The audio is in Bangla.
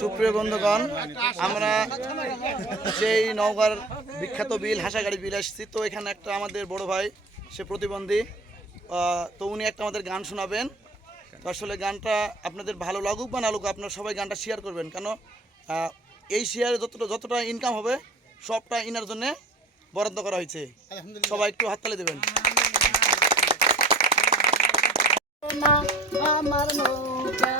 সুপ্রিয় বন্ধুগণ, আমরা সেই নওগাঁর বিখ্যাত বিল হাসাগাড়ি বিল আসছি। তো এখানে একটা আমাদের বড় ভাই, সে প্রতিবন্ধী, তো উনি একটা আমাদের গান শোনাবেন। তো আসলে গানটা আপনাদের ভালো লাগুক বা না লাগুক, আপনারা সবাই গানটা শেয়ার করবেন, কেন এই শেয়ারে যতটা ইনকাম হবে সবটা ইনার জন্য বরাদ্দ করা হয়েছে। সবাই একটু হাততালি দেবেন। আমার নৌকা